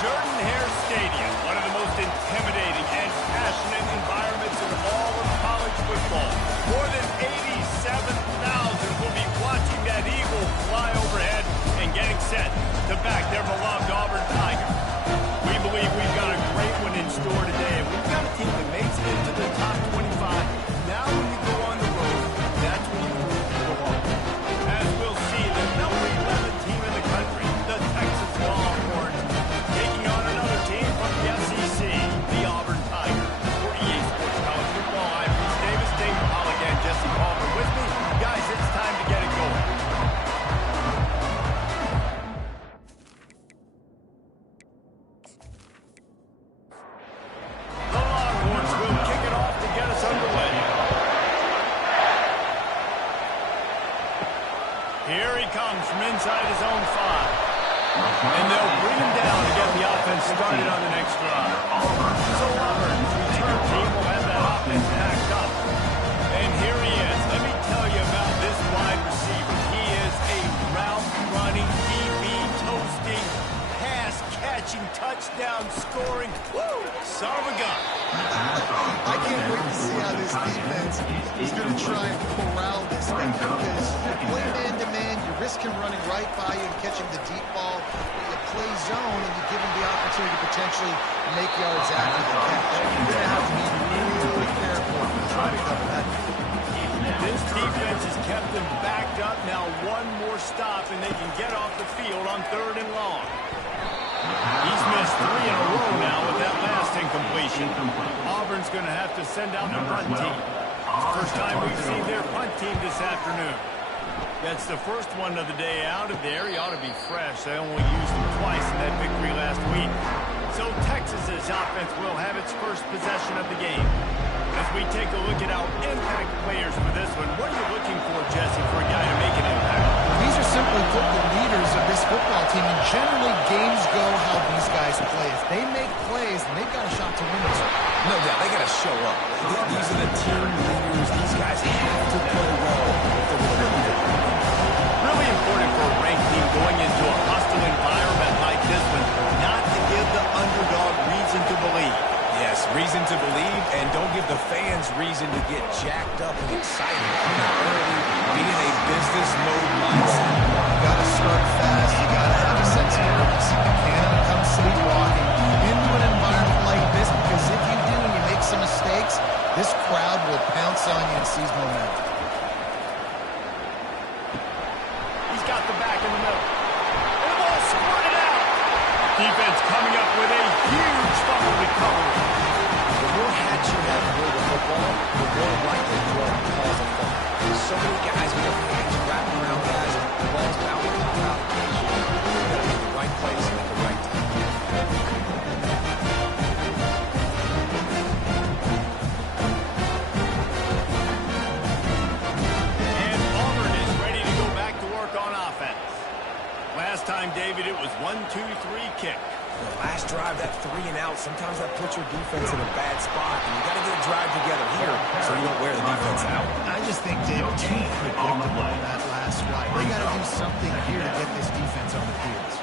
Jordan-Hare Stadium, one of the most intimidating and passionate environments in all of college football. More than 87,000 will be watching that Eagle fly overhead and getting set to back their beloved Auburn Tigers. We believe we've got a great one in store today, and we've got a team that makes it into the top 25. Now when you go on the road, that's when you go home. As we'll see, the number 11 team in the country, the Texas Longhorns, taking on another team from the SEC, the Auburn Tigers. For EA Sports College Football, I'm Bruce Davis, Dave Pollock, and Jesse Palmer with me. Guys, it's time to get it going. The Longhorns will kick it off to get us underway. Here he comes from inside his own 5. And they'll bring him down to get the offense started on the next drive. So Auburn's return team will have that offense packed up. And here he is. Let me tell you about this wide receiver. He is a route-running, DB-toasting, pass-catching, touchdown-scoring, son of a gun. I can't wait to see how this defense is going to try and corral this thing, because you play man-to-man, you're risking running right by you and catching the deep ball. You play zone and you give them the opportunity to potentially make yards after the catch. You're going to have to be really careful trying to cover that. This defense has kept them backed up. Now one more stop and they can get off the field on 3rd and long. He's missed 3 in a row now with that last incompletion. Auburn's going to have to send out the punt team. First time we've seen their punt team this afternoon. That's the first one of the day out of there. He ought to be fresh. They only used him twice in that victory last week. So Texas's offense will have its first possession of the game. As we take a look at our impact players for this one, what are you looking for, Jesse, for a guy to make an impact? These are simply put the leaders of this football team, and generally games go how these guys play. If they make plays, then they've got a shot to win this one. No doubt, they got to show up. These are the team leaders. These guys have to play well if they're going to win the game. Really important for a ranked team going into a hostile environment like this one, not to give the underdog reason to believe. Yes, reason to believe, and don't give the fans reason to get jacked up and excited. Be in a business mode mindset. You got to start fast. You got to have a sense of urgency. You can't become sleepwalking into an environment like this, because if you do and you make some mistakes, this crowd will pounce on you and seize momentum. He's got the back in the middle. And the ball squirted out. Defense coming up with a huge fumble recovery. The more hats you have to hold the football, the more likely you are to cause a fumble. There's so many guys with their hands wrapping around guys, and the ball's bound to pop out occasionally. You got to be in the right place at the right time. And Auburn is ready to go back to work on offense. Last time, David, it was 1-2-3 kick. The last drive, that 3 and out, sometimes that puts your defense in a bad spot, and you got to get a drive together here so you don't wear the defense out. I just think, Dave, too predictable on that last drive. They got to do something here to get this defense on the field.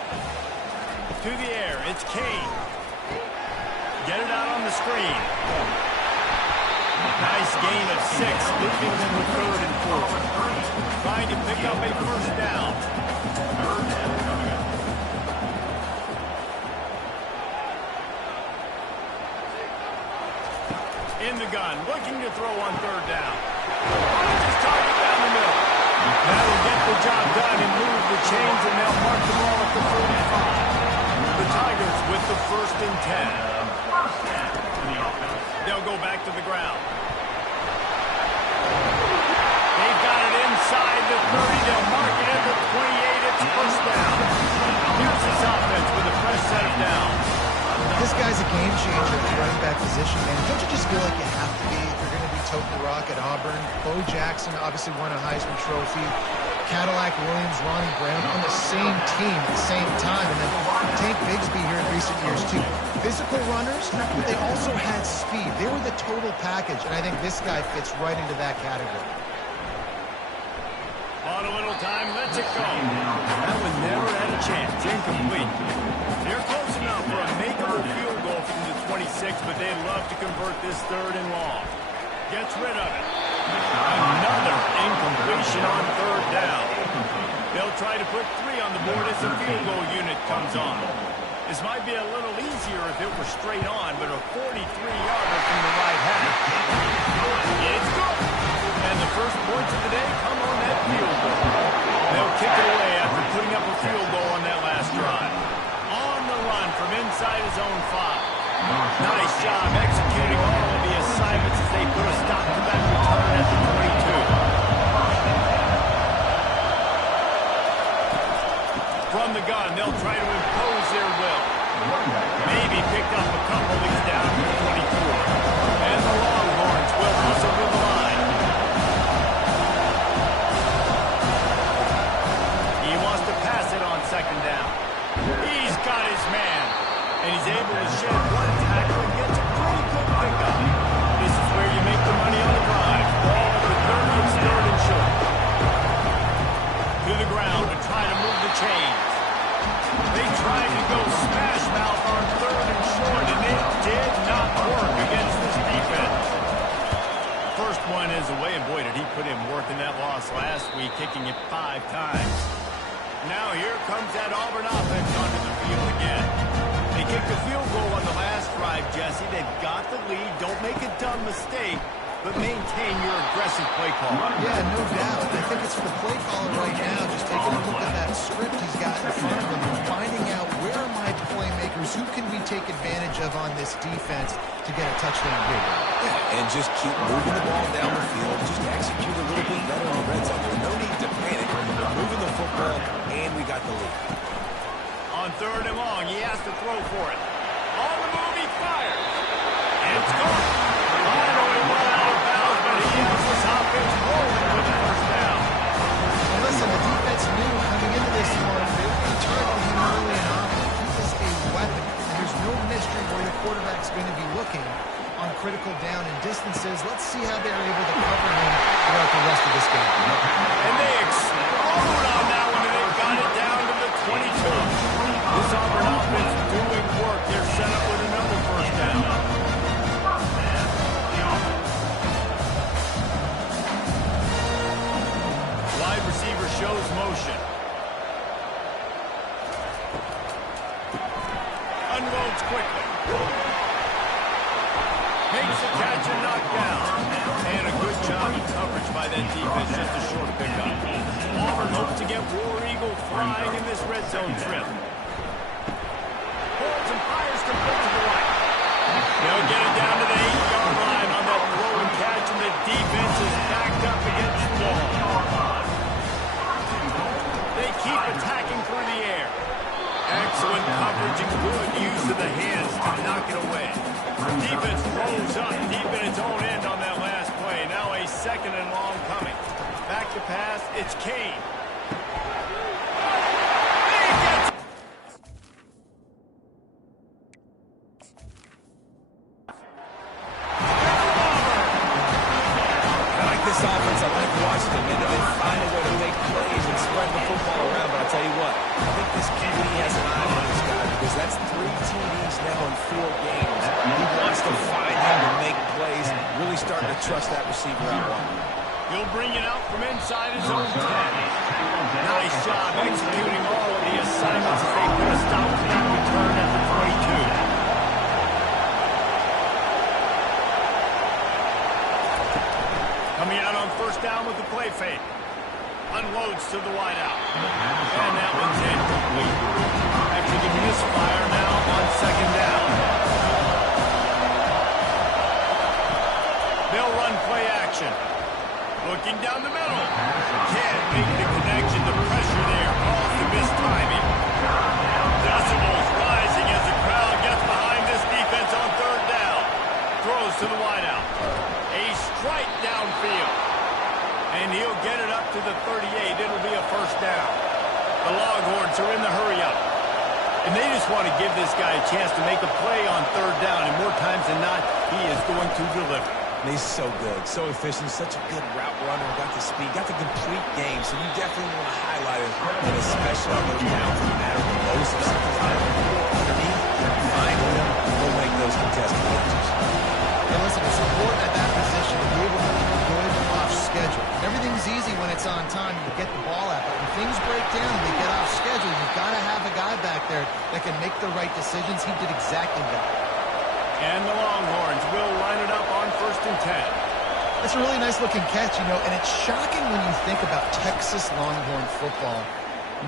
To the air, it's Kane. Get it out on the screen. Nice gain of 6, leaving them with 3rd and 4. Trying to pick up a first down. In the gun, looking to throw on 3rd down. Just target down the middle. That'll get the job done and move the chains, and they'll mark the ball at the 45. The Tigers with the 1st and 10. They'll go back to the ground. They've got it inside the 30. They'll mark it at the 28. It's first down. Here's this offense with a fresh set of downs. This guy's a game changer at the running back position, man. Don't you just feel like you have to be if you're going to be toting the rock at Auburn? Bo Jackson obviously won a Heisman Trophy. Cadillac Williams, Ronnie Brown on the same team at the same time. And then Tank Bigsby here in recent years, too. Physical runners, but they also had speed. They were the total package, and I think this guy fits right into that category. On a little time, lets it go. That one never had a chance. Incomplete. They're close enough for a makeable field goal from the 26, but they'd love to convert this 3rd and long. Gets rid of it. Another incompletion on 3rd down. They'll try to put 3 on the board as the field goal unit comes on. This might be a little easier if it were straight on, but a 43-yarder from the right half. It's good. And the first points of the day come on that field goal. They'll kick it away after putting up a field goal on that last drive. On the run from inside his own 5. Nice job executing all of the assignments as they put a stop to that return at the 22. From the gun, they'll try to impose their will. Maybe picked up a couple leads down to the 24. And the Longhorns will hustle to the line. He wants to pass it on 2nd down. He's got his man. And he's able to shed one tackle and gets a pretty good pickup. This is where you make the money on the drive. Ball at the 30, it's 3rd and short. To the ground to try to move the chains. They tried to go smash mouth on 3rd and short, and it did not work against this defense. First one is away, and boy, did he put in work in that loss last week, kicking it 5 times. Now here comes that Auburn offense onto the field again. They kicked a field goal on the last drive, Jesse. They've got the lead. Don't make a dumb mistake, but maintain your aggressive play call. Yeah, no doubt. I think it's for the play caller right now, just taking a look at that script he's got in front of him and finding out where are my playmakers, who can we take advantage of on this defense to get a touchdown big. Yeah, and just keep moving the ball down the field. Just execute a little bit better on the red zone. There's no need to panic. We're moving the football, and we got the lead. On 3rd and long, he has to throw for it. On the move, he fires. It's gone. Finally run out of bounds, but he has this offense rolling with the 1st down. And listen, the defense knew coming into this one, they were going to target him early and often. He is a weapon, and there's no mystery where the quarterback's going to be looking on critical down and distances. Let's see how they're able to cover him throughout the rest of this game. And they explode on that one, and they've got it down to the 22. This Auburn offense doing work. They're set up with another 1st down. Wide receiver shows motion. Unloads quickly. Makes the catch and knocked down. And a good job of coverage by that defense. Just a short pickup. Auburn hopes to get War Eagle flying in this red zone trip. Holds and fires complete to the right. They'll get it down to the 8-yard line on that throw and catch, and the defense is backed up against the wall. They keep attacking through the air. Excellent coverage and good use of the hands to knock it away. Defense rolls up deep in its own end on that last play. Now a 2nd and long coming. Back to pass, it's Kane. This offense, I like watching them, and they find a way to make plays and spread the football around. But I'll tell you what, I think this QB has an eye on this guy because that's 3 TDs now in 4 games. He wants to find him and make plays, really starting to trust that receiver out wide. He'll bring it out from inside his own 10. Nice job executing all of the assignments as they put a stop to that return at the 22. Coming out on 1st down with the play fake. Unloads to the wideout. And that one's incomplete. Actually giving this fire now on 2nd down. They'll run play action. Looking down the middle. Can't make the connection. The pressure there calls the missed timing. Decibels rising as the crowd gets behind this defense on 3rd down. Throws to the wideout. A strike downfield. And he'll get it up to the 38. It'll be a 1st down. The Longhorns are in the hurry-up. And they just want to give this guy a chance to make a play on 3rd down. And more times than not, he is going to deliver. And he's so good, so efficient, such a good route runner, got the speed, got the complete game, so you definitely want to highlight it, and especially on those downs that matter the most. If something's not underneath, find him, he'll make those contested catches. And listen, it's important at that position to be able to be good off schedule. Everything's easy when it's on time, you get the ball out, but when things break down and they get off schedule, you've got to have a guy back there that can make the right decisions. He did exactly that. And the Longhorns will line it up on 1st and 10. It's a really nice-looking catch, and it's shocking when you think about Texas Longhorn football.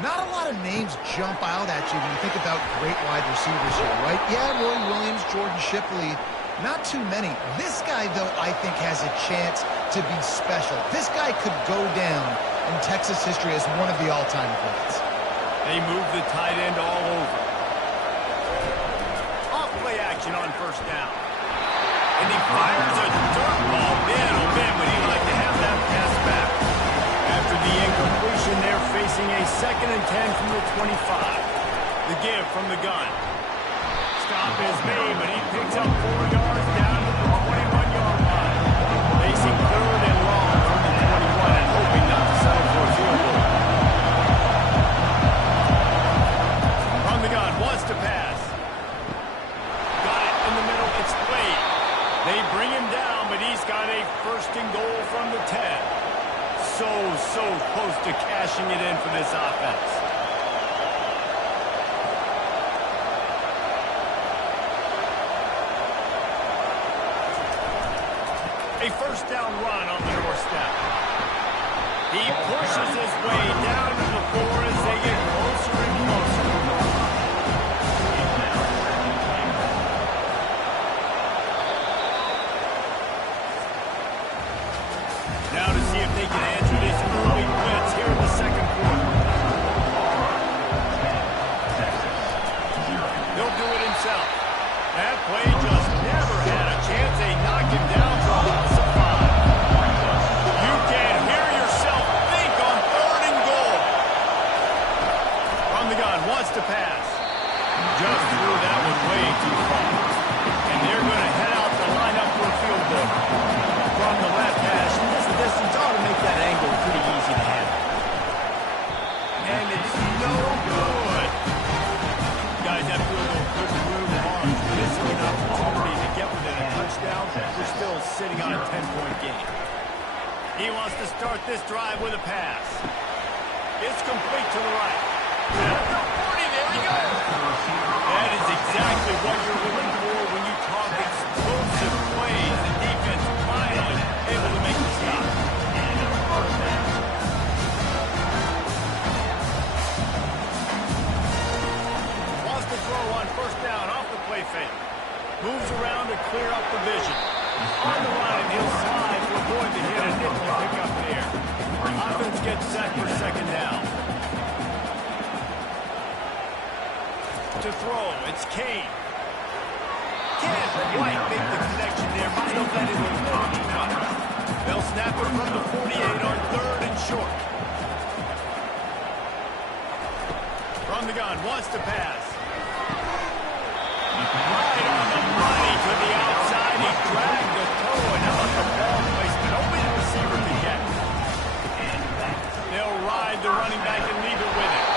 Not a lot of names jump out at you when you think about great wide receivers here, right? Yeah, Roy Williams, Jordan Shipley, not too many. This guy, though, I think has a chance to be special. This guy could go down in Texas history as one of the all-time greats. They move the tight end all over. Off-play action on 1st down. And he fires a dirt ball. Man, oh man, would he like to have that pass back. After the incompletion, they're facing a 2nd and 10 from the 25. The give from the gun. Stop is made, but he picks up 4 yards down to the 21-yard line. Facing 3rd and long from the 21 and hoping not to settle for a field goal. From the gun, wants to pass. Got it in the middle, it's Wade. They bring him down, but he's got a 1st and goal from the 10. So close to cashing it in for this offense. A 1st down run on the doorstep. He pushes his way down to the floor as they get closer and closer. Now to see if they can answer this early blitz here in the 2nd quarter. He'll do it himself. That play just never had a chance. They knock him down for a loss of 5. You can hear yourself think on 3rd and goal. From the gun, wants to pass. Just threw that one way too far. And they're going to head out to line up for a field goal. From the left hash, and this distance ought to make that angle pretty easy to handle. And it's no good. Guys, that field goal couldn't move hard. Missing an opportunity to get within a touchdown. We're still sitting on a 10-point game. He wants to start this drive with a pass. It's complete to the right. At the 40, there he goes. That is exactly what you're looking for when you talk explosive plays. The defense finally able to make the stop. Wants to throw on 1st down off the play fake. Moves around to clear up the vision. On the line, he'll slide to avoid the hit and nickel pick up there. Offense gets set for 2nd down. To throw, it's Kane. Can't quite make the connection there. Might have let it in. They'll snap it from the 48 on 3rd and short. From the gun, wants to pass. Right on the money to the outside. He dragged the toe, and how about the ball placement? Only the receiver can get. They'll ride the running back and leave it with him.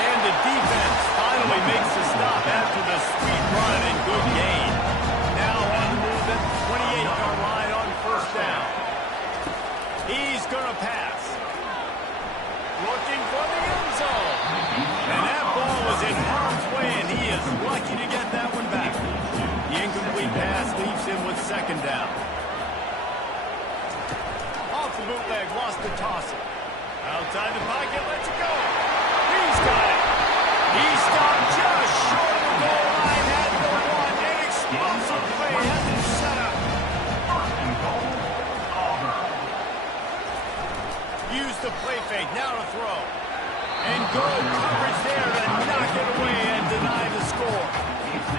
And the defense finally makes the stop after the sweet run and good gain. Now on the move at the 28-yard line on 1st down. He's going to pass. Looking for the end zone. And that ball was in harm's way, and he is lucky to get that one back. The incomplete pass leaves him with 2nd down. Off the bootleg, lost the toss it. Outside the pocket, lets it go. He's got it. He stopped just short of the goal line at the 1. An explosive play has him set up. Use the play fake, now to throw. And good coverage there to knock it away and deny the score.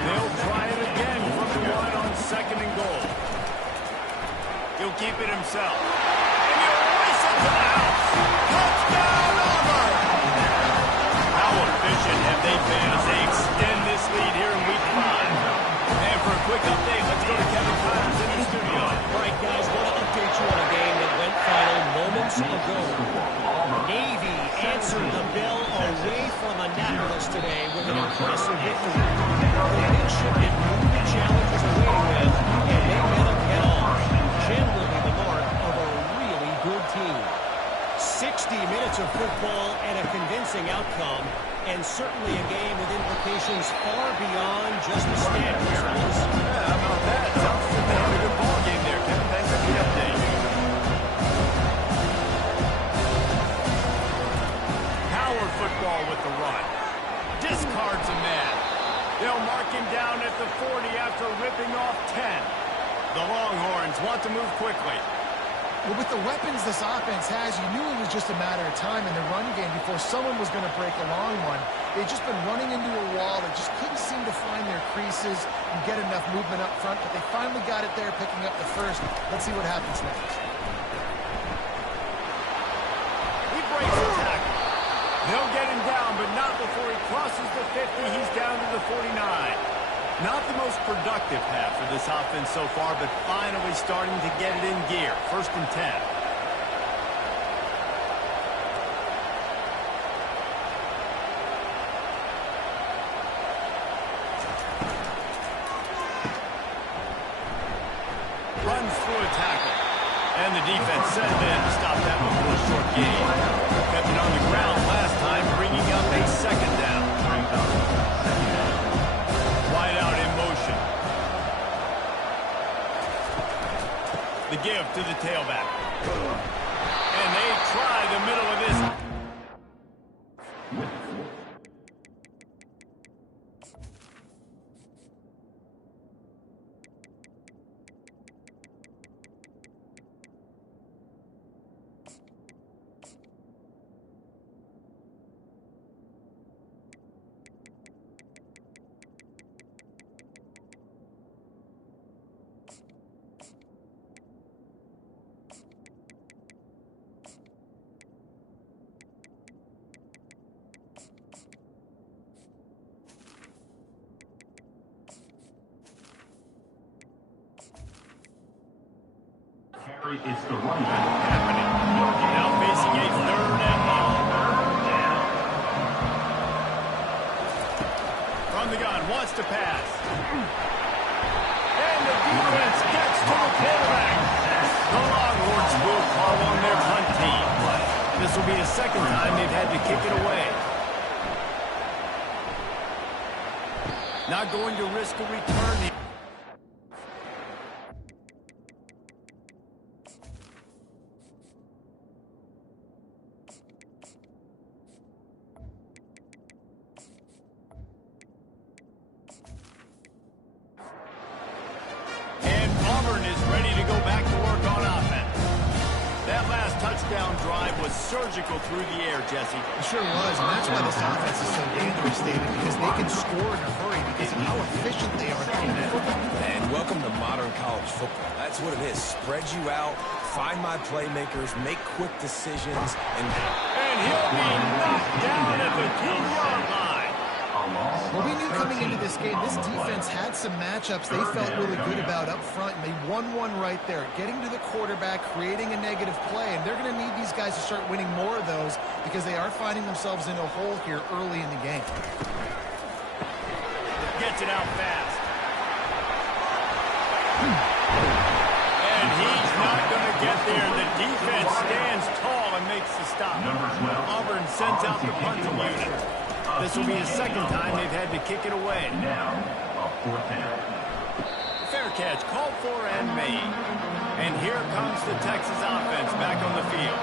They'll try it again from the 1 on 2nd and goal. He'll keep it himself. And he'll race it to the house. Touchdown, Auburn! How efficient have they been as they extend this lead here in Week 5? And for a quick update, let's go to Kevin Connors in the studio. All right, guys. moments ago. Navy answered the bell away from Annapolis today with an impressive victory. The midshipmen moved the challengers away with, and they met them head on. Generally the mark of a really good team. 60 minutes of football and a convincing outcome, and certainly a game with implications far beyond just the standard results. Yeah, how about that? Sounds like they had a good ball game there, Kevin. Thanks for the update. Power football with the run. Discards a man. They'll mark him down at the 40 after ripping off 10. The Longhorns want to move quickly. Well, with the weapons this offense has, you knew it was just a matter of time in the run game before someone was going to break a long one. They've just been running into a wall. They just couldn't seem to find their creases and get enough movement up front, but they finally got it there, picking up the first. Let's see what happens next. He breaks the tackle. They'll get him down, but not before he crosses the 50. He's down to the 49. Not the most productive half for this offense so far, but finally starting to get it in gear. 1st and 10. Runs through a tackle. And the defense set it in to stop that one for a short gain. Kept it on the ground last time, bringing up a 2nd down. Wide out in motion. The give to the tailback. And they try the middle of this. It's the running back Happening. Now facing a 3rd and long. From the gun, wants to pass. And the defense gets to the quarterback. The Longhorns will call on their punt team. This will be the 2nd time they've had to kick it away. Not going to risk a return here. Touchdown drive was surgical through the air, Jesse. It sure was, and that's why this offense is so dangerous, David, because they can score in a hurry because of how efficient they are throwing the football. And welcome to modern college football. That's what it is. Spread you out, find my playmakers, make quick decisions, and he'll be knocked down at the 2-yard line. Well, we knew coming into this game, this defense had some matchups they felt really good about up front, and they won one right there, getting to the quarterback, creating a negative play, and they're going to need these guys to start winning more of those because they are finding themselves in a hole here early in the game. Gets it out fast. And he's not going to get there. The defense stands tall and makes the stop. Auburn sends out the punting unit. This will be the 2nd time they've had to kick it away. Now, a 4th down. Fair catch, called for and made. And here comes the Texas offense back on the field.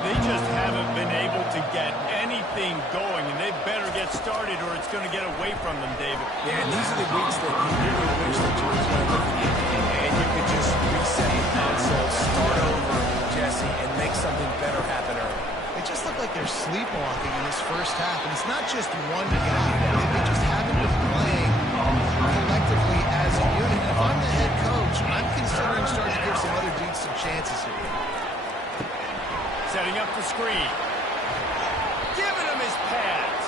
They just haven't been able to get anything going, and they better get started or it's going to get away from them, David. yeah, and these are the weeks that you really wish that you were going to look at and you could just reset the console, start over, Jesse, and make something better happen early. It just looked like they're sleepwalking in this first half, and it's not just one guy. They just haven't been playing collectively as a unit. And if I'm the head coach, I'm considering starting to give some other dudes some chances here. Setting up the screen. Giving him his pads.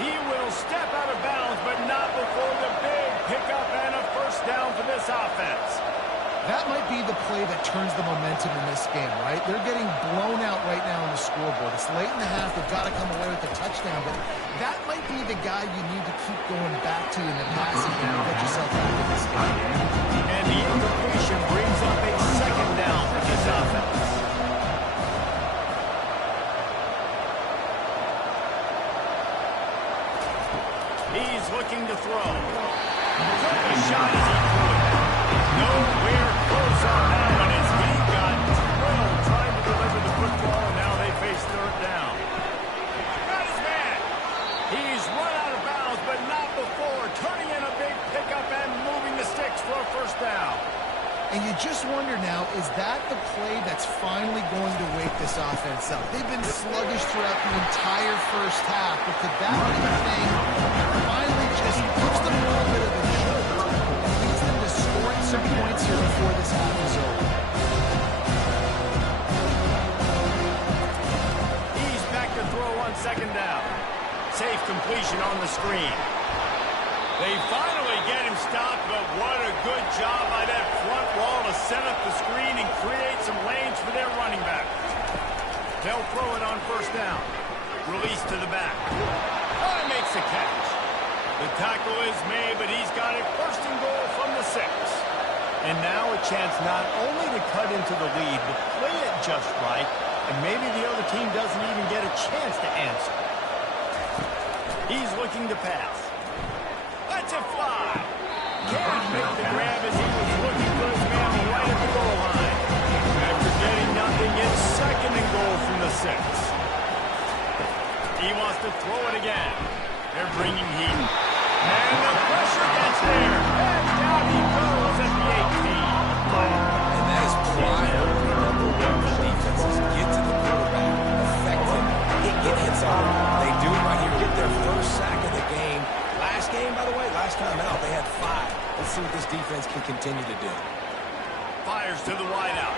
He will step out of bounds, but not before the big pickup and a 1st down for this offense. That might be the play that turns the momentum in this game, right? They're getting blown out right now on the scoreboard. It's late in the half. They've got to come away with a touchdown, but that might be the guy you need to keep going back to in the passing game to get yourself back in this game. And the incompletion brings up a second down for this offense. He's looking to throw. Took a shot as he threw it. Nowhere close on that one as he got drilled trying to deliver the football, and now they face third down. Got his man. He's run out of bounds, but not before. Turning in a big pickup and moving the sticks for a first down. And you just wonder now, is that the play that's finally going to wake this offense up? They've been sluggish throughout the entire first half, but could that be the thing that finally just gives them a little bit of a jolt and leads them to scoring some points here before this half is over? He's back to throw on second down. Safe completion on the screen. They finally get him stopped, but what a good job by that front wall to set up the screen and create some lanes for their running back. They'll throw it on first down. Release to the back. He makes the catch. The tackle is made, but he's got it first and goal from the 6. And now a chance not only to cut into the lead, but play it just right, and maybe the other team doesn't even get a chance to answer. He's looking to pass. Let's it fly. Can't make the grab as he was looking for his man right at the goal line. After getting nothing, it's second and goal from the 6. He wants to throw it again. They're bringing heat. And the pressure gets there. And down he goes at the 18. And that is priority number one for defenses. Get to the quarterback, affect him, get hits on him. They do it right here. Get their first sack of the game. Last game, by the way, last time out, they had 5. Let's see what this defense can continue to do. Fires to the wideout.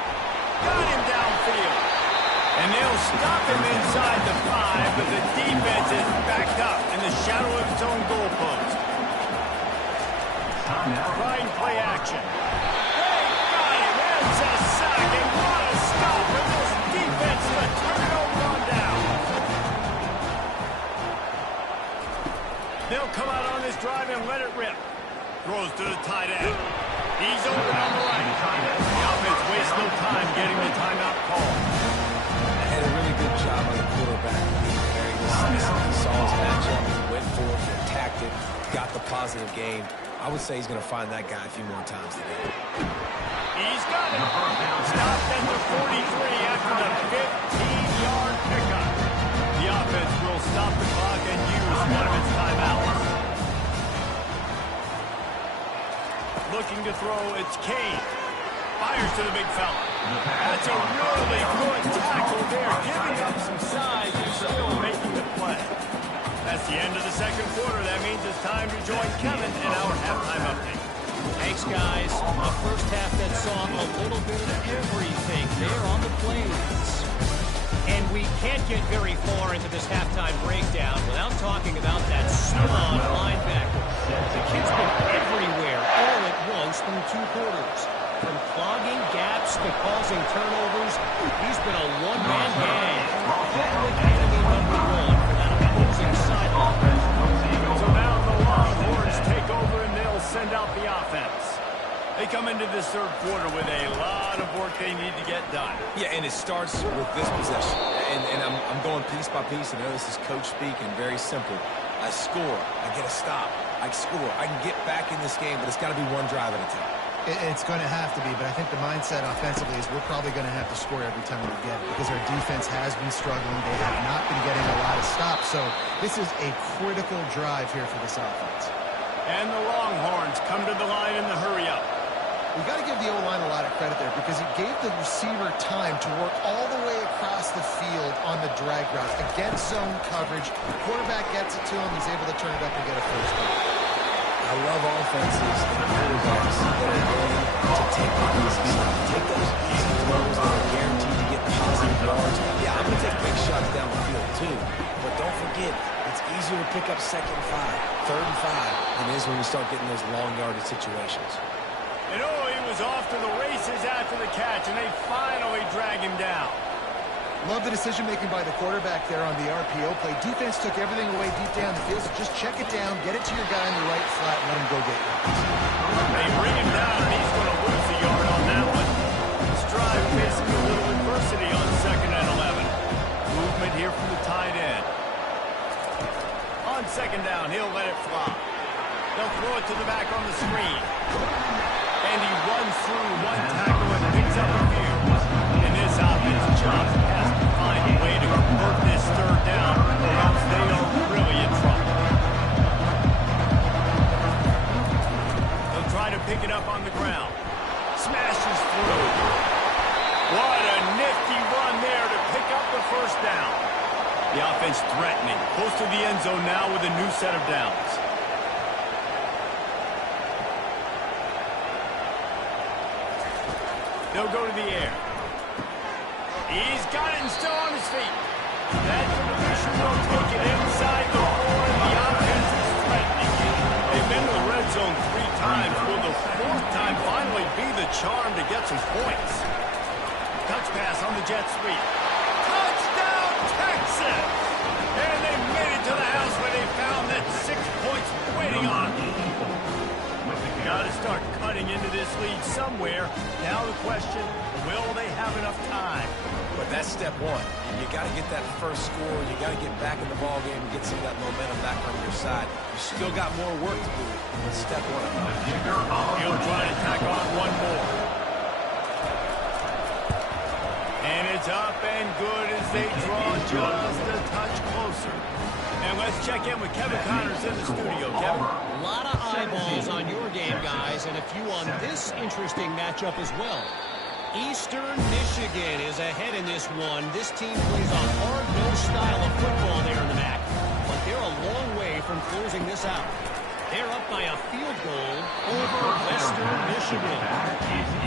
Got him downfield. And they'll stop him inside the 5, but the defense is backed up in the shadow of its own goalpost. Trying play action. They got him. It's a sack, and what a stop for this defense to turn it over on down. They'll come out on this drive and let it rip. Throws to the tight end. He's open on the right. The offense wastes no time getting the timeout call. Had a really good job on the quarterback being very decisive. He saw his matchup, went for it, attacked it, got the positive game. I would say he's going to find that guy a few more times today. He's got it. Stopped at the 43 after the 15-yard pickup. The offense will stop the clock and use one of its timeouts. Looking to throw, it's Kane. Fires to the big fella. That's a really good tackle there, giving up some size and still making the play. That's the end of the second quarter. That means it's time to join Kevin in our halftime update. Thanks, guys. A first half that saw a little bit of everything there on the plains. And we can't get very far into this halftime breakdown without talking about that stud linebacker. The kid's been everywhere all at once through 2 quarters. From clogging gaps to causing turnovers, he's been a one-man gang. Public enemy number 1 for that opposing sideline. So now the Longhorns take over and they'll send out the offense. They come into this third quarter with a lot of work they need to get done. Yeah, and it starts with this possession. And I'm going piece by piece. I know this is coach speak and very simple. I score. I get a stop. I score. I can get back in this game, but it's got to be one drive at a time. It's going to have to be, but I think the mindset offensively is we're probably going to have to score every time we get it because our defense has been struggling. They have not been getting a lot of stops, so this is a critical drive here for this offense. And the Longhorns come to the line in the hurry-up. We've got to give the O-line a lot of credit there because it gave the receiver time to work all the way across the field on the drag route against zone coverage. The quarterback gets it to him. He's able to turn it up and get a first down. I love offenses and quarterbacks that are willing to take the easy stuff. Take those easy throws that are guaranteed to get positive yards. Yeah, I'm going to take big shots down the field too. But don't forget, it's easier to pick up 2nd and 5, 3rd and 5 than it is when we start getting those long yardage situations. And oh, he was off to the races after the catch, and they finally drag him down. Love the decision-making by the quarterback there on the RPO play. Defense took everything away deep down the field, so just check it down, get it to your guy in the right flat, and let him go get it. They bring him down, and he's going to lose a yard on that one. This drive facing a little adversity on 2nd and 11. Movement here from the tight end. On 2nd down, he'll let it fly. They'll throw it to the back on the screen. And he runs through one tackle and picks up a few. And this offense just has to find a way to convert this 3rd down, or else they are really in trouble. They'll try to pick it up on the ground. Smashes through. What a nifty run there to pick up the 1st down. The offense threatening, close to the end zone now with a new set of downs. They'll go to the air. He's got it and still on his feet. That completion will take it inside the 4, and the offense is threatening. They've been to the red zone 3 times. Will the 4th time finally be the charm to get some points? Touch pass on the jet sweep. Touchdown, Texas! And they made it to the house where they found that 6 points waiting on them. Got to start cutting into this lead somewhere. Now the question, will they have enough time? But that's step 1. You got to get that first score. You got to get back in the ball game and get some of that momentum back on your side. You still got more work to do. But step 1. He'll try to tack on one more. And it's up and good as they draw just a touch closer. And let's check in with Kevin Connors in the studio. Kevin? A lot of eyeballs on your game, guys, and a few on this interesting matchup as well. Eastern Michigan is ahead in this one. This team plays a hard-nosed style of football there in the MAC, but they're a long way from closing this out. They're up by a field goal over Western Michigan.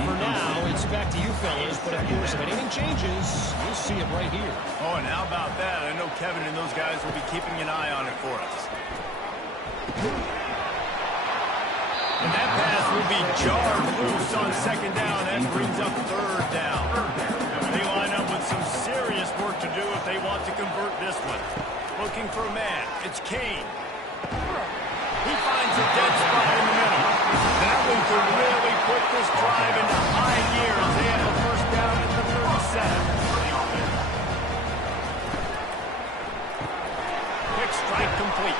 For now, it's back to you fellas, but of course, if anything changes, you'll see it right here. Oh, and how about that? I know Kevin and those guys will be keeping an eye on it for us. And that pass will be jarred loose on 2nd down. That brings up 3rd down. They line up with some serious work to do if they want to convert this one. Looking for a man. It's Kane. He finds a dead spot in the middle. That one could really put this drive into high gear as they have a 1st down at the 37. Quick strike complete.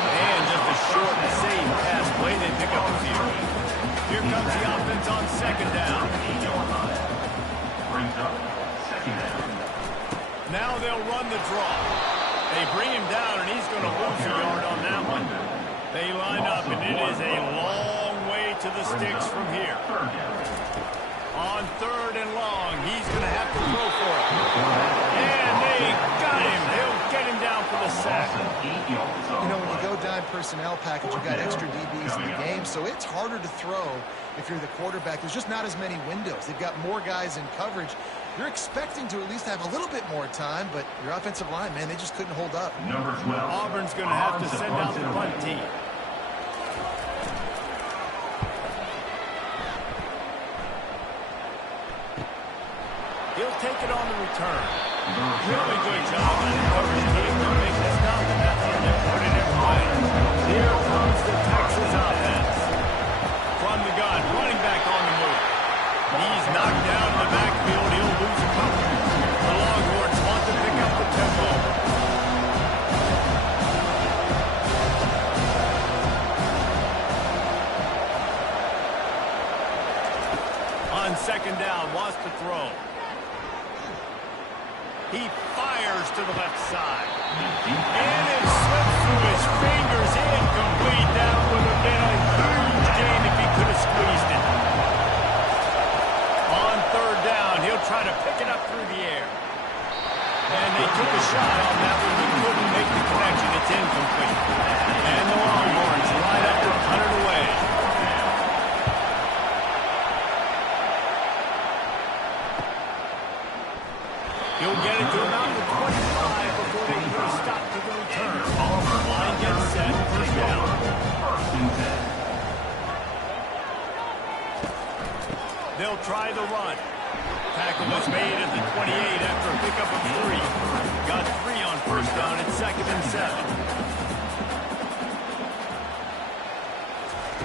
And just a short and safe pass play. They pick up a few. Here comes the offense on 2nd down. Brings up 2nd down. Now they'll run the draw. They bring him down, and he's going to lose a yard on that one. They line up, and it is a long way to the sticks from here. On 3rd and long, he's going to have to throw for it. And they got him. They'll get him down for the sack. You know, when you go dime personnel package, you've got extra DBs in the game, so it's harder to throw if you're the quarterback. There's just not as many windows. They've got more guys in coverage. You're expecting to at least have a little bit more time, but your offensive line, man, they just couldn't hold up. Number 12. Auburn's going to have to send out the punt team. He'll take it on the return. Really good job on the coverage team to make this stop, and that's how they put it in play. Here comes the Texas offense. From the gun, running back on the move. He's knocked down in the backfield. He'll lose a couple. The Longhorns want to pick up the tempo. On 2nd down, wants to throw. He fires to the left side. And it slips through his fingers. Incomplete. That would have been a huge gain if he could have squeezed it. On 3rd down, he'll try to pick it up through the air. And they took a shot on that one. He couldn't make the connection. It's incomplete. And the Longhorns line up to punt it away. He'll get it to about the 25 before they put a stop to the return. Line gets set, 1st down. They'll try the run. Tackle was made at the 28 after a pickup of 3. Got 3 on first down at 2nd and 7.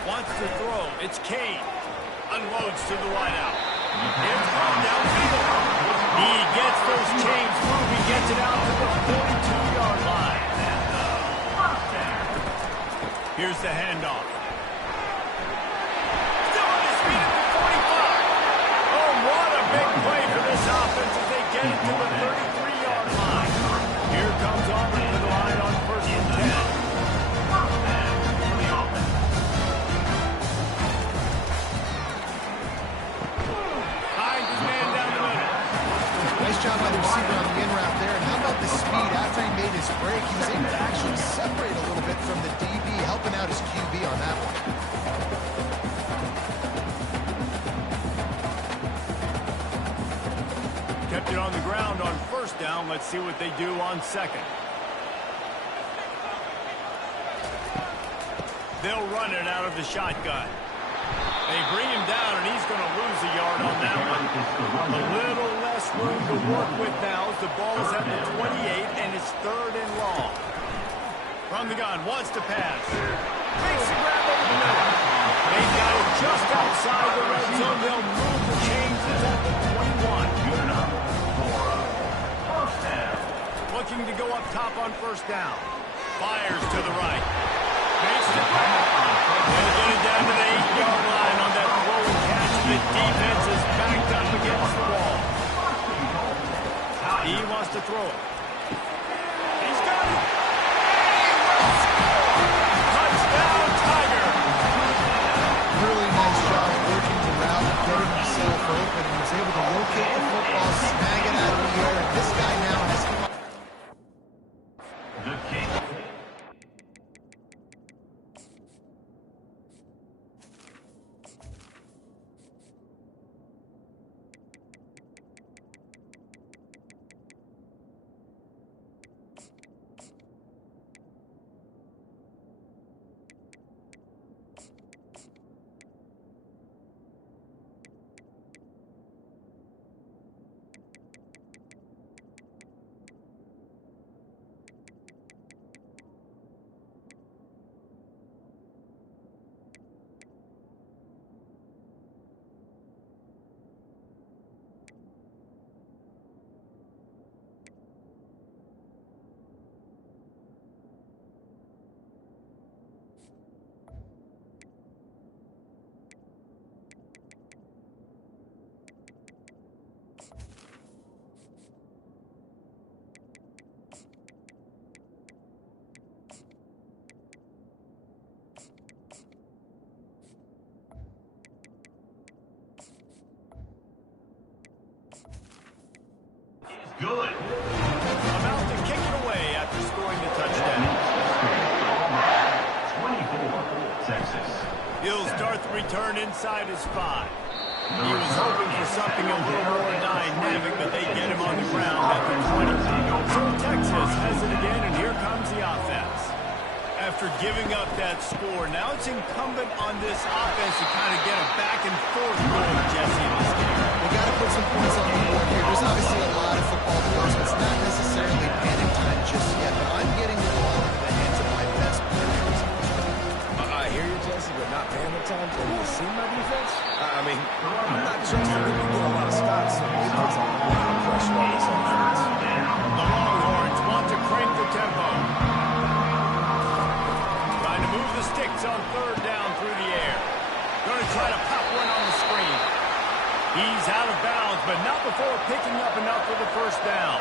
Wants to throw. It's Kane. Unloads to the wideout. It's thrown downfield. He gets those chains moving. Gets it out to the 42-yard line. Here's the handoff. Still on his feet at the 45. Oh, what a big play for this offense as they get it to the 33-yard line. Here comes Auburn to the line on 1st and 10. Finds his man down the middle. Nice job by the receiver on the in route there. And how about the speed after he made his break? He was able to actually separate a little bit from the DB, helping out his QB on that one. Kept it on the ground on first down. Let's see what they do on second. They'll run it out of the shotgun. They bring him down, and he's going to lose a yard on that one. A little less room to work with now as the ball is at the 28, and it's 3rd and long. From the gun, wants to pass. Makes the grab over the middle. They've got it just outside the red zone. They'll move the chains. It's at the 21. Looking to go up top on first down. Fires to the right. Makes the grab. They'll get it down to the 8-yard line on that throw and catch. The defense is backed up against the wall. He wants to throw it. He's got it. Touchdown, Tiger. Really nice job working the route, getting himself open. He was able to locate the football, snag it out of the air. And this guy now has come up. The King. Good. About to kick it away after scoring the touchdown. 24, Texas. He'll start the return inside his 5. He was hoping for something a little more dynamic, but they get him on the ground at the 20. So Texas has it again, and here comes the offense. After giving up that score, now it's incumbent on this offense to kind of get a back-and-forth going, Jesse, in this game. They got to put some points on the board here. There's obviously a lot of football to go, so it's not necessarily panic time just yet, but I'm getting the ball into the hands of my best players. I hear you, Jesse, but not panic time. Have you seen my defense? I mean, I'm not trusting them to get a lot of stops, so it puts a lot of pressure on this offense. The Longhorns want to crank the tempo. Trying to move the sticks on 3rd down through the air. Going to try to pop one on the screen. He's out of bounds, but not before picking up enough for the first down.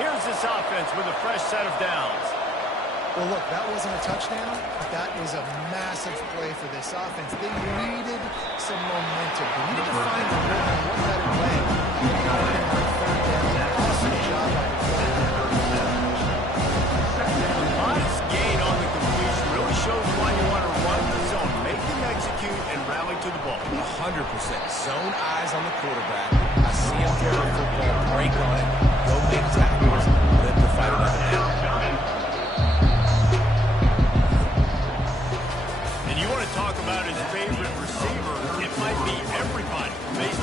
Here's this offense with a fresh set of downs. Well, look, that wasn't a touchdown, but that was a massive play for this offense. They needed some momentum. They needed to find the rhythm. What better way than going on 3rd down? Awesome job by the quarterback. Modest gain on the completion really shows why you want to run the zone. Make them execute and rally to the ball. 100%. Zone eyes on the quarterback. I see him carry the football, break on it, go make tackles, live to fight another down. And you want to talk about his favorite receiver, it might be everybody. Based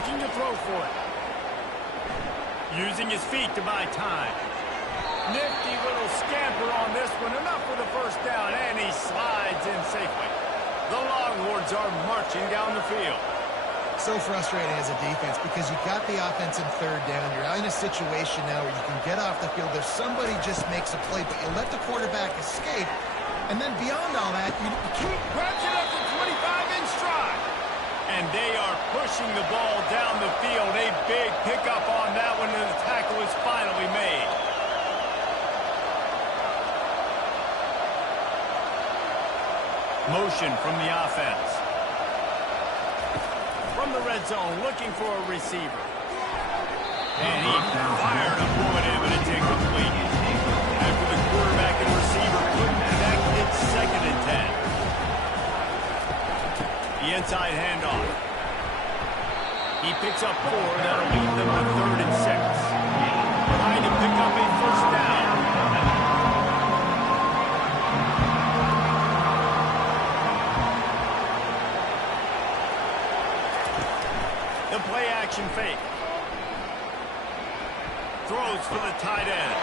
looking to throw for it. Using his feet to buy time. Nifty little scamper on this one. Enough for the first down, and he slides in safely. The Longhorns are marching down the field. So frustrating as a defense because you got the offense in third down. You're in a situation now where you can get off the field. If somebody just makes a play, but you let the quarterback escape. And then beyond all that, you keep... Grabs it up to 25 in stride. And they are pushing the ball down the field. A big pickup on that one, and the tackle is finally made. Motion from the offense. From the red zone, looking for a receiver. And he fired a bullet in, but it's incomplete. After the quarterback and receiver couldn't connect, it's 2nd and 10. The inside handoff. He picks up 4. That'll leave them to 3rd and 6. Trying to pick up a first down. The play action fake. Throws for the tight end.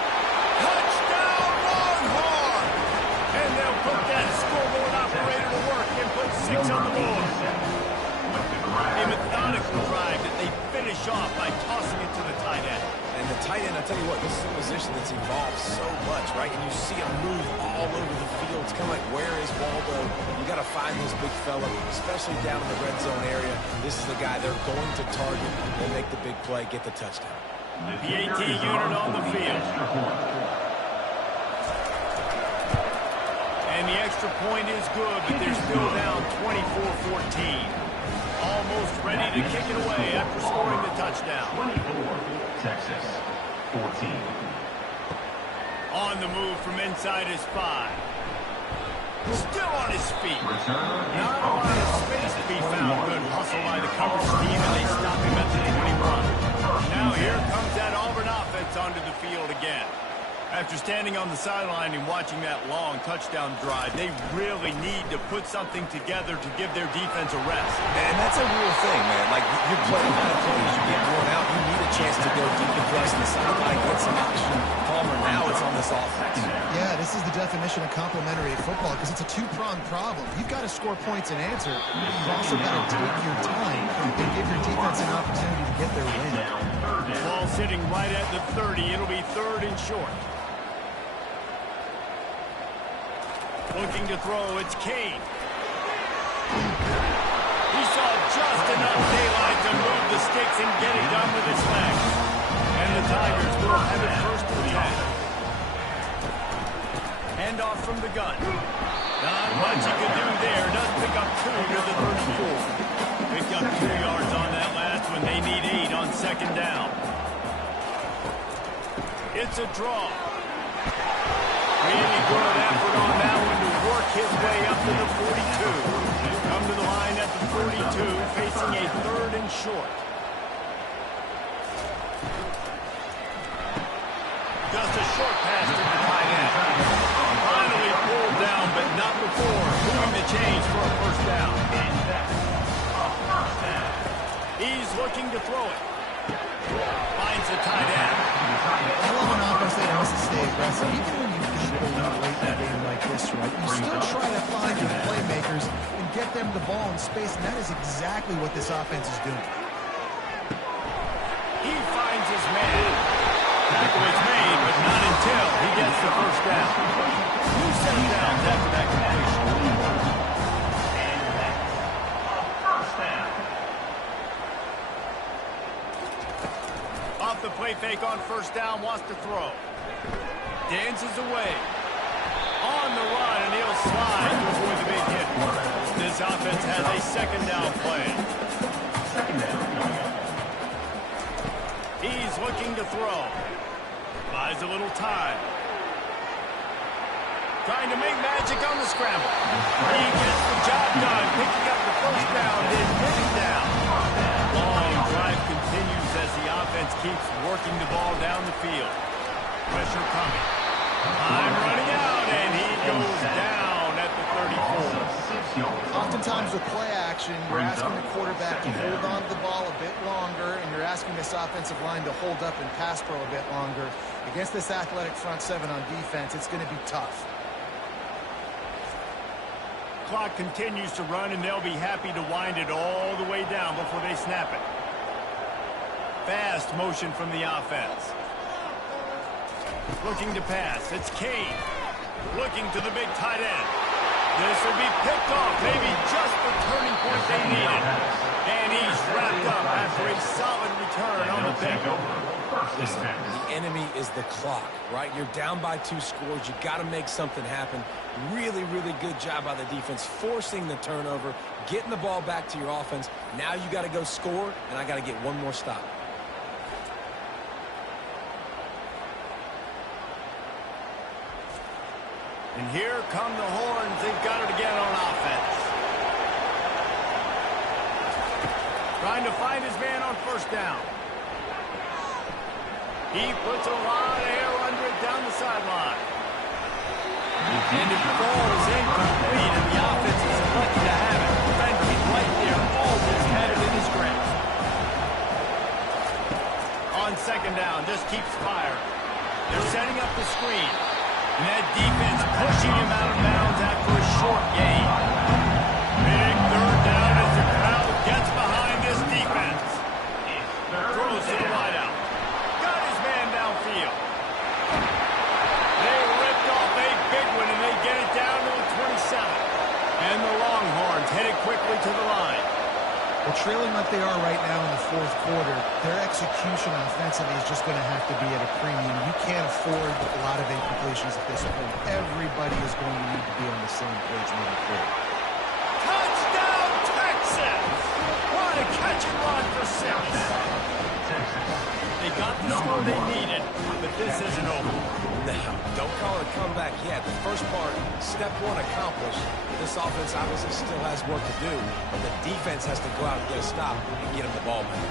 Touchdown Longhorn! And they'll put that scoreboard operator to work and put 6 on the board. A methodical drive that they finish off by tossing it to the tight end. And the tight end, I'll tell you what, this is a position that's evolved so much, right? And you see him move all over the field. It's kind of like, where is Waldo? You got to find this big fella, especially down in the red zone area. This is the guy they're going to target. They'll make the big play, get the touchdown. The AT unit on the field. And the extra point is good, but they're still down 24-14. Almost ready to kick it away after scoring the touchdown. 24, Texas, 14. On the move from inside his 5. Still on his feet. Not a lot of space to be found. Good hustle by the coverage team, and they stop him at the 21. Now here comes that Auburn offense onto the field again. After standing on the sideline and watching that long touchdown drive, they really need to put something together to give their defense a rest. And that's a real thing, man. Like, you're playing a lot of plays, you get worn out, you need a chance to go deep and press the sideline, get some action. Palmer, now it's on this offense. Yeah, this is the definition of complementary football because it's a two-pronged problem. You've got to score points and answer. You've also got to take your time and give your defense an opportunity to get their win. Ball sitting right at the 30. It'll be 3rd and short. Looking to throw, it's Kane. He saw just enough daylight to move the sticks and get it done with his legs. And the Tigers will have it 1st and 10. Handoff from the gun. Not much he could do there. Does pick up 2 to the 34. Picked up 2 yards on that last one. They need 8 on 2nd down. It's a draw. Really good effort on that one to work his way up to the 42. Come to the line at the 42, facing a 3rd and short. Just a short pass to the tight end. Finally pulled down, but not before. Moving the chains for a first down. He's looking to throw it. Finds the tight end. I love an offense that wants to stay aggressive. Even when you get the lead late in a game like this, right, you still try to find your playmakers and get them the ball in space, and that is exactly what this offense is doing. He finds his man. Tackle is made, but not until he gets the first down. 2 set downs after that completion. Off the play fake on first down, wants to throw. Dances away. On the run, and he'll slide to avoid the big hit. This offense has a 2nd down play. He's looking to throw. Buys a little time. Trying to make magic on the scramble. He gets the job done, picking up the first down, then pinning down. Long drive continues as the offense keeps working the ball down the field. Pressure coming. Time running out, and he goes down at the 34. Oftentimes with play action, action. You're asking the quarterback to hold on to the ball a bit longer, and you're asking this offensive line to hold up and pass pro a bit longer. Against this athletic front seven on defense, it's going to be tough. Clock continues to run, and they'll be happy to wind it all the way down before they snap it. Fast motion from the offense. Looking to pass. It's Kane. Looking to the big tight end. This will be picked off. Maybe just the turning point they needed. And he's wrapped up after a solid return on the pick. Listen, the enemy is the clock, right? You're down by 2 scores. You got to make something happen. Really, really good job by the defense, forcing the turnover, getting the ball back to your offense. Now you got to go score, and I got to get one more stop. And here come the horns. They've got it again on offense. Trying to find his man on first down. He puts a lot of air under it down the sideline. And it falls incomplete, and the offense is lucky to have it. Defending right there, always had it in his grasp. On second down, just keeps firing. They're setting up the screen. And that defense pushing him out of bounds after a short gain. Big third down as the crowd gets behind this defense. Throws to the wideout. Got his man downfield. They ripped off a big one, and they get it down to the 27. And the Longhorns headed quickly to the line. Well, trailing like they are right now in the fourth quarter, their execution offensively is just going to have to be at a premium. You can't afford a lot of incompletions at this point. Everybody is going to need to be on the same page moving forward. Touchdown, Texas! What a catch and run for 6. They got the score they needed, but this isn't over. Now, don't call it a comeback yet. The first part, step 1 accomplished. This offense obviously still has work to do, but the defense has to go out and get a stop and get him the ball back.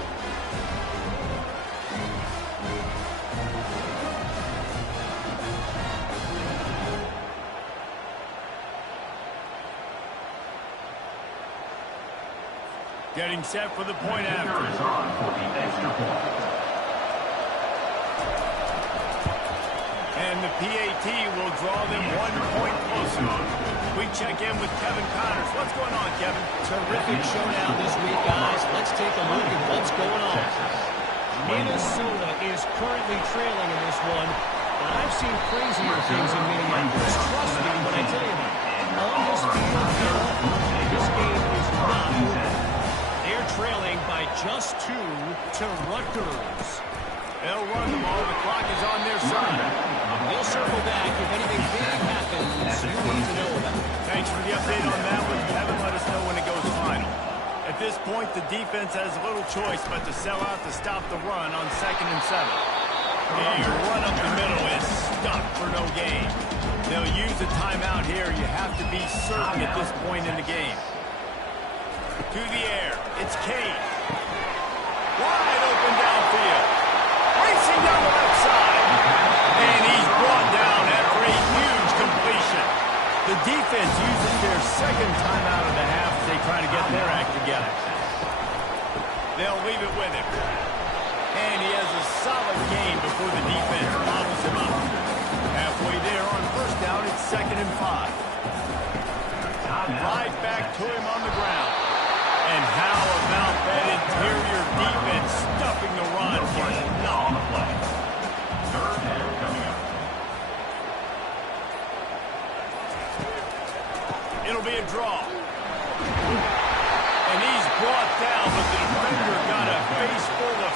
Getting set for the point after. And the PAT will draw them 1 point closer. We check in with Kevin Connors. What's going on, Kevin? Terrific showdown this week, guys. Let's take a look at what's going on. Minnesota is currently trailing in this one, but I've seen crazier things in Minneapolis. Trust me when I tell you that. On this field, this game is not over. They're trailing by just 2 to Rutgers. They'll run the ball. The clock is on their side. We'll circle back if anything big happens you need to know about. Thanks for the update on that one, Kevin. Let us know when it goes final. At this point, the defense has little choice but to sell out to stop the run on 2nd and 7. A run up the middle is stuck for no gain. They'll use a timeout here. You have to be certain at this point in the game. To the air. It's Kane. Wide open downfield. Racing down the left side. And he's brought down after a huge completion. The defense uses their 2nd timeout of the half as they try to get their act together. They'll leave it with him. And he has a solid gain before the defense bobbles him up. Halfway there on first down, it's 2nd and 5. Right back to him on the ground. And how about that interior defense stuffing the run for nothing? Third down coming up. It'll be a draw. And he's brought down, but the defender got a face full of